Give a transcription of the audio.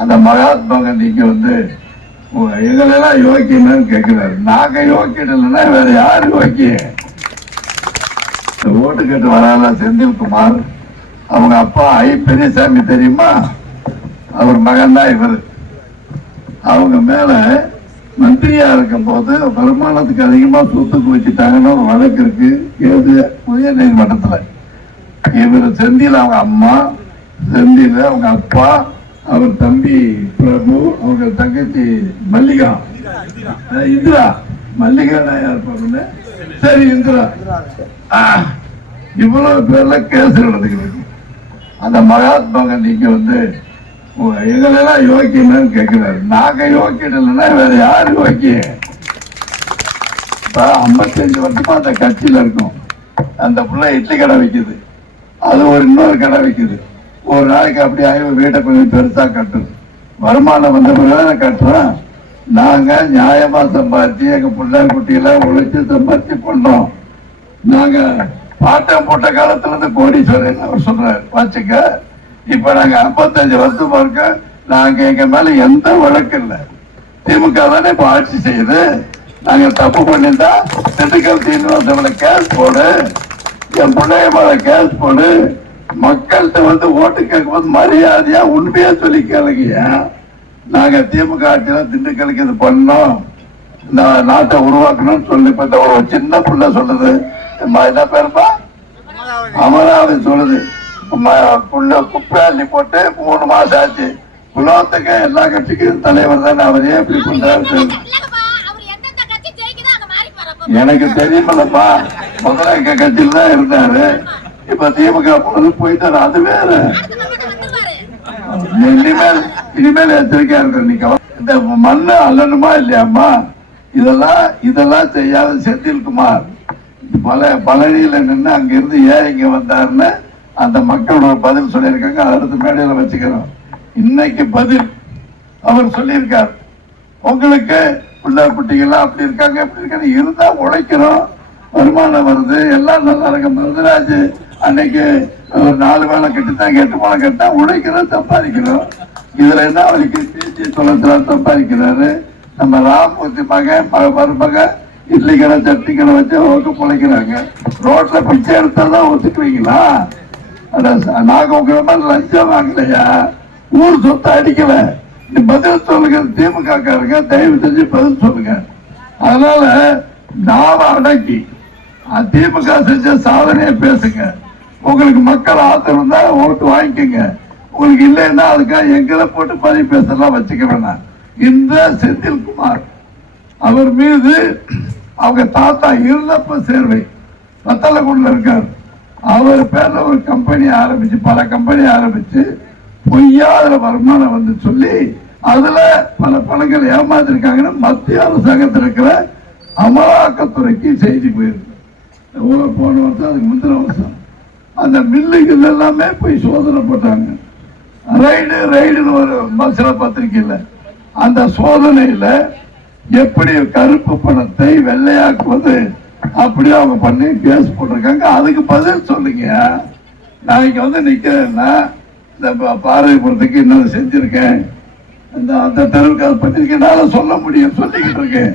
அந்த மகாத்மா காந்திக்கு எங்களெல்லாம் யோக்கியன்னு கேட்கிறாரு. நாங்க யோக்கியம் இல்லைன்னா வேற யாரு யோக்கிய? ஓட்டு கேட்டு வராத செந்தில்குமார், அவங்க அப்பா பெரியசாமி தெரியுமா? அவர் மகன் தான் இவர். அவங்க மேல மந்திரியா இருக்கும் போது வருமானத்துக்கு அதிகமா சொத்துக்கு வச்சுட்டாங்கன்னு ஒரு வழக்கு இருக்கு உயர் நீதிமன்றத்தில். இவர் செந்தில், அவங்க அம்மா செந்தில், அவங்க அப்பா, அவர் தம்பி பிரபு, அவங்க தங்கச்சி மல்லிகா, இந்திரா, மல்லிகா யார் பாருங்க, சரி இந்திரா, இவ்வளவு பேர்ல கேஸ் நடந்துக்கிறது. அந்த மகாத்மா காந்திக்கு எங்களெல்லாம் யோக்கியன்னு கேட்கிறாரு. நாங்க யோக்கியம் இல்லைன்னா வேற யாரு யோக்கிய? 55 வருஷமா அந்த கட்சியில இருக்கும். அந்த பிள்ளை இட்லி கடை வைக்குது, அது இன்னொரு கடை வைக்குது. ஒரு நாளைக்கு அப்படி வீட்டை கொஞ்சம் பெருசா கட்டும். வருமானம் வந்த பிறகு கட்டுறோம். நாங்க நியாயமா சம்பாதிச்சு எங்க பிள்ளை குட்டியில உழைச்சு சம்பாதிச்சு பண்றோம். நாங்க பாட்டம் போட்ட காலத்துல இருந்து கோடீஸ்வரன் அவர் சொல்றாரு வச்சுக்க. இப்ப நாங்க 55 வருஷமா இருக்க. நாங்க எங்க மேல எந்த வழக்கு இல்லை. திமுக தானே இப்ப ஆட்சி செய்யுது. நாங்க தப்பு பண்ணிருந்தா திண்டுக்கல் சீனிவாசன் கேஸ் போடு, என் பிள்ளைய மேல கேஸ் போடு. மக்கள்கிட்ட ஓட்டு கேட்கும்போது மரியாதையா உண்மையா சொல்லி கேளுங்க. நாங்க திமுக ஆட்சியில திண்டுக்கலுக்கு இது பண்ணோம், இந்த நாட்டை உருவாக்கணும்னு சொல்லி ஒரு சின்ன பிள்ளை சொல்லுது. என்ன பேருப்பா? அமராவதி சொல்லுது. குப்பை அள்ளி போட்டு 3 மாசம் ஆச்சு. குலத்துக்கு எல்லா கட்சிக்கும் தலைவர் தானே. அவர் ஏன் இப்படி பண்றாரு எனக்கு தெரியுமில்லப்பா. முதலாளிக்க கட்சியில் தான் இருந்தாரு. இப்ப திமுக போனது போயிட்டாரு. அது வேற. இனிமேல் எச்சரிக்கையா இருக்க. இந்த மண்ணு அல்லணுமா இல்லையாம்மா? இதெல்லாம் செய்யாத செந்தில்குமார் பழனியில நின்று அங்க இருந்து ஏன் இங்க வந்தாருன்னு அந்த மக்களோட பதில் சொல்லியிருக்காங்க. அடுத்த மேடையில வச்சுக்கிறோம். இன்னைக்கு பதில் அவர் சொல்லியிருக்கார். உங்களுக்கு பிள்ளை குட்டிகள்லாம் அப்படி இருக்காங்க இப்படி இருக்காங்க, இருந்தா உழைக்கிறோம், வருமானம் வருது, எல்லாம் நல்லா இருக்கு. மருதராஜ் அன்னைக்கு ஒரு 4 வேலை கட்டித்தான் கேட்டு போன கேட்டா உழைக்கிறோம், சம்பாதிக்கிறோம். இதுல என்ன அவருக்கு பேச்சு சொல்லத்துல சம்பாதிக்கிறாரு. நம்ம ராமூர்த்தி மகன் மருமக இட்லி கடை சட்னி கடை வச்சு ஓட்டு பிழைக்கிறாங்க. ரோட்ல பிச்சை எடுத்தாதான் ஒத்துக்குவீங்களா? நாங்க உங்க மாதிரி லஞ்சம் வாங்கலையா? ஊர் சொத்தை அடிக்கல. பதில் சொல்லுங்க. திமுக காரங்க தயவு செஞ்சு பதில் சொல்லுங்க. அதனால நாம அடக்கி திமுக செஞ்ச சாதனையை பேசுங்க. உங்களுக்கு மக்கள் ஆதரவு தான் ஓட்டு வாங்கிக்கோங்க. உங்களுக்கு இல்லைன்னா அதுக்காக எங்களை போட்டு பதிவு பேசலாம் வச்சுக்க வேணாம். இந்த செந்தில்குமார் அவர் மீது அவங்க தாத்தா இருந்தப்ப சேர்வை வத்தலக்குடியில் இருக்கார். அவர் பேர்ல ஒரு கம்பெனி ஆரம்பிச்சு, பல கம்பெனி ஆரம்பிச்சு பொய்யாத வருமானம் சொல்லி அதுல பல பணங்கள் ஏமாத்திருக்காங்கன்னு மத்திய அரசாங்கத்தில் இருக்கிற அமலாக்கத்துறைக்கு செய்தி போயிருக்கு. போன வருஷம் அதுக்கு முந்தின வருஷம் அந்த மில்லுகள் எல்லாமே போய் சோதனை போட்டாங்க. ரைடுன்னு ஒரு சில பத்திரிகையில் அந்த சோதனையில எப்படி கருப்பு பணத்தை வெள்ளையாக்குவது அப்படி அவங்க பண்ணி கேஸ் போட்டிருக்காங்க. அதுக்கு பதில் சொல்லுங்க. நான் இங்க நிக்கிறேன்னா இந்த பார்வைப்படுறதுக்கு இன்னும் செஞ்சிருக்கேன், அந்த தெருவுக்கு பத்திரிக்கைனால சொல்ல முடியும், சொல்லிக்கிட்டு இருக்கேன்.